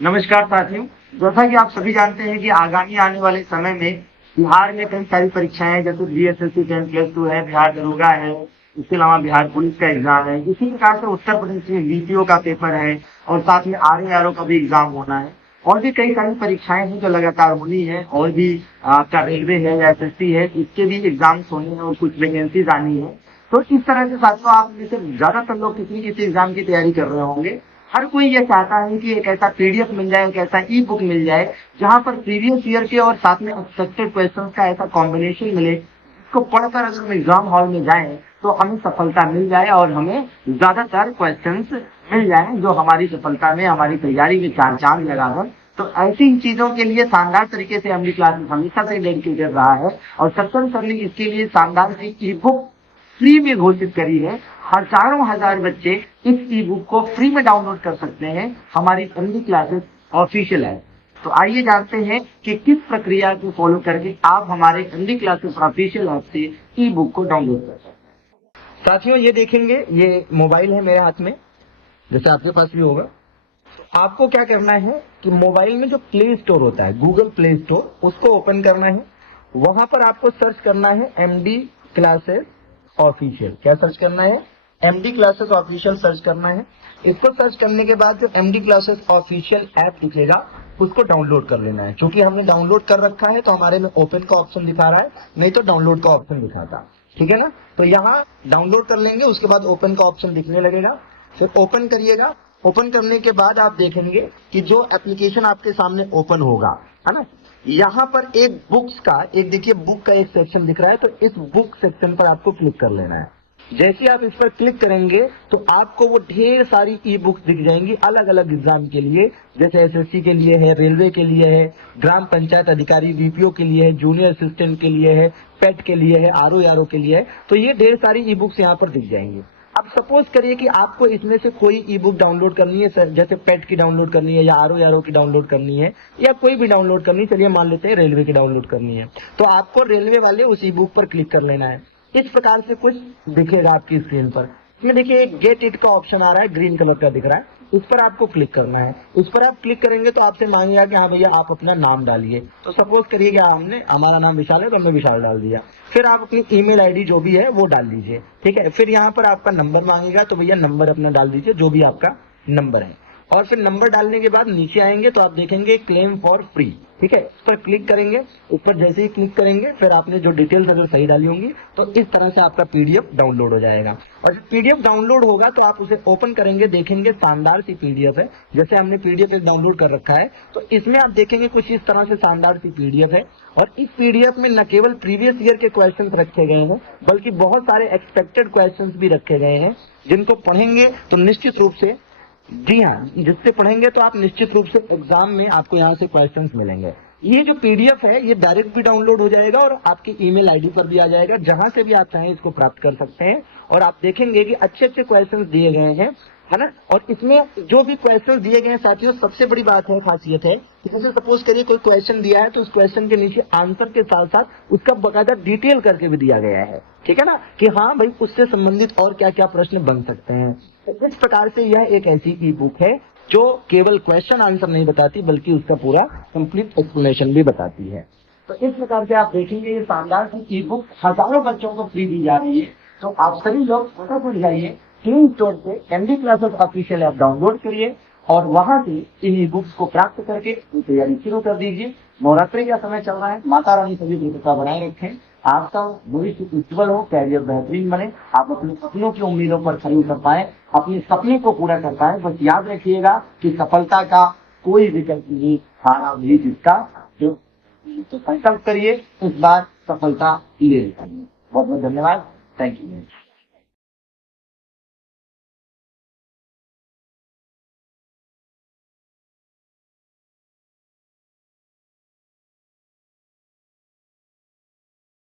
नमस्कार साथियों। जैसा कि आप सभी जानते हैं कि आगामी आने वाले समय में बिहार में कई सारी परीक्षाएं हैं, जैसे बीएसएससी 10+2 है, बिहार दरोगा है, इसके अलावा बिहार पुलिस का एग्जाम है। इसी प्रकार से उत्तर प्रदेश में बीपीओ का पेपर है और साथ में आरओ का भी एग्जाम होना है। और भी कई सारी परीक्षाएं हैं जो लगातार होनी है, और भी आपका रेलवे है या एसएससी है, इसके भी एग्जाम्स होने हैं और कुछ वैकेंसीज आनी है। तो इस तरह से साथियों, आप में से ज्यादातर लोग किसी किसी एग्जाम की तैयारी कर रहे होंगे। हर कोई ये चाहता है कि एक ऐसा पीडीएफ मिल जाए, एक ऐसा ई बुक मिल जाए जहां पर प्रीवियस ईयर के और साथ में एक्सपेक्टेड क्वेश्चंस का ऐसा कॉम्बिनेशन मिले, जिसको पढ़कर अगर हम एग्जाम हॉल में जाएं तो हमें सफलता मिल जाए और हमें ज्यादातर क्वेश्चंस मिल जाए जो हमारी सफलता में, हमारी तैयारी में चार चांद लगा दें। तो ऐसी इन चीजों के लिए शानदार तरीके से एमडी क्लासेस हमेशा से डेडिकेटेड रहा है और सत्संग सरली इसके लिए शानदार सी ई बुक फ्री में घोषित करी है। हजारों हजार बच्चे इस ई बुक को फ्री में डाउनलोड कर सकते हैं हमारी एमडी क्लासेस ऑफिशियल ऐप। तो आइए जानते हैं कि किस प्रक्रिया को फॉलो करके आप हमारे एमडी क्लासेस ऑफिशियल ऐप से ई बुक को डाउनलोड कर सकते हैं। साथियों, ये देखेंगे, ये मोबाइल है मेरे हाथ में, जैसे आपके पास भी होगा। तो आपको क्या करना है कि मोबाइल में जो प्ले स्टोर होता है, गूगल प्ले स्टोर, उसको ओपन करना है। वहां पर आपको सर्च करना है एमडी क्लासेस ऑफिशियल। क्या सर्च करना है? एमडी क्लासेस ऑफिशियल सर्च करना है। इसको सर्च करने के बाद जो एमडी क्लासेस ऑफिशियल ऐप दिखेगा उसको डाउनलोड कर लेना है। क्योंकि हमने डाउनलोड कर रखा है तो हमारे में ओपन का ऑप्शन दिखा रहा है, नहीं तो डाउनलोड का ऑप्शन दिखाता। ठीक है ना? तो यहाँ डाउनलोड कर लेंगे, उसके बाद ओपन का ऑप्शन दिखने लगेगा, फिर ओपन करिएगा। ओपन करने के बाद आप देखेंगे कि जो एप्लीकेशन आपके सामने ओपन होगा, है ना, यहाँ पर एक बुक्स का, एक देखिए बुक का एक सेक्शन दिख रहा है। तो इस बुक सेक्शन पर आपको क्लिक कर लेना है। जैसे आप इस पर क्लिक करेंगे तो आपको वो ढेर सारी ई बुक्स दिख जाएंगी अलग अलग एग्जाम के लिए, जैसे एसएससी के लिए है, रेलवे के लिए है, ग्राम पंचायत अधिकारी बीपीओ के लिए है, जूनियर असिस्टेंट के लिए है, पेट के लिए है, आरओ के लिए है। तो ये ढेर सारी ई बुक्स यहाँ पर दिख जाएंगी। अब सपोज करिए कि आपको इसमें से कोई ई बुक डाउनलोड करनी है, जैसे पेट की डाउनलोड करनी है या आरओ की डाउनलोड करनी है या कोई भी डाउनलोड करनी है। चलिए मान लेते हैं रेलवे की डाउनलोड करनी है, तो आपको रेलवे वाले उस ई बुक पर क्लिक कर लेना है। इस प्रकार से कुछ दिखेगा आपकी स्क्रीन पर। इसमें देखिए एक गेट इट का ऑप्शन आ रहा है, ग्रीन कलर का दिख रहा है, इस पर आपको क्लिक करना है। इस पर आप क्लिक करेंगे तो आपसे मांगेगा कि हाँ भैया आप अपना नाम डालिए। तो सपोज करिए कि हमारा नाम विशाल है तो हमने विशाल डाल दिया। फिर आप अपनी ईमेल आईडी जो भी है वो डाल दीजिए। ठीक है, फिर यहाँ पर आपका नंबर मांगेगा तो भैया नंबर अपना डाल दीजिए, जो भी आपका नंबर है। और फिर नंबर डालने के बाद नीचे आएंगे तो आप देखेंगे क्लेम फॉर फ्री। ठीक है, इस पर क्लिक करेंगे। ऊपर जैसे ही क्लिक करेंगे फिर आपने जो डिटेल्स अगर सही डाली होंगी तो इस तरह से आपका पीडीएफ डाउनलोड हो जाएगा। और जब पीडीएफ डाउनलोड होगा तो आप उसे ओपन करेंगे, देखेंगे शानदार सी पीडीएफ है। जैसे हमने पीडीएफ एक डाउनलोड कर रखा है तो इसमें आप देखेंगे कुछ इस तरह से शानदार सी पीडीएफ है। और इस पीडीएफ में न केवल प्रीवियस ईयर के क्वेश्चन रखे गए हैं बल्कि बहुत सारे एक्सपेक्टेड क्वेश्चन भी रखे गए हैं, जिनको पढ़ेंगे तो निश्चित रूप से, जी हाँ, जिससे पढ़ेंगे तो आप निश्चित रूप से एग्जाम में आपको यहाँ से क्वेश्चंस मिलेंगे। ये जो पीडीएफ है ये डायरेक्ट भी डाउनलोड हो जाएगा और आपकी ईमेल आईडी पर भी आ जाएगा, जहां से भी आप चाहें इसको प्राप्त कर सकते हैं। और आप देखेंगे कि अच्छे अच्छे क्वेश्चंस दिए गए हैं, है ना। और इसमें जो भी क्वेश्चन दिए गए हैं साथियों, सबसे बड़ी बात है, खासियत है कि जैसे सपोज करिए कोई क्वेश्चन दिया है तो उस क्वेश्चन के नीचे आंसर के साथ साथ उसका बकायदा डिटेल करके भी दिया गया है। ठीक है ना, कि हाँ भाई उससे संबंधित और क्या क्या प्रश्न बन सकते हैं। तो इस प्रकार से यह एक ऐसी ई बुक है जो केवल क्वेश्चन आंसर नहीं बताती बल्कि उसका पूरा कंप्लीट एक्सप्लेनेशन भी बताती है। तो इस प्रकार से आप देखेंगे ये शानदार सी ई बुक हजारों बच्चों को फ्री दी जा रही है। तो आप सभी लोग फटाफट जाइए प्ले स्टोर से MD classes official app download करिए और वहां से इन ई बुक्स को प्राप्त करके तैयारी शुरू कर दीजिए। नवरात्रि का समय चल रहा है, माता रानी सभी देवता बनाए रखें, आपका भविष्य उज्जवल हो, कैरियर बेहतरीन बने, आप अपने सपनों की उम्मीदों पर खड़ी उतर पाए, अपने सपने को पूरा कर पाए। बस याद रखिएगा कि सफलता का कोई विकल्प नहीं, हारा भी जिसका जो। तो संकल्प करिए, इस बार सफलता ले लेंगे। बहुत बहुत धन्यवाद। Thank you.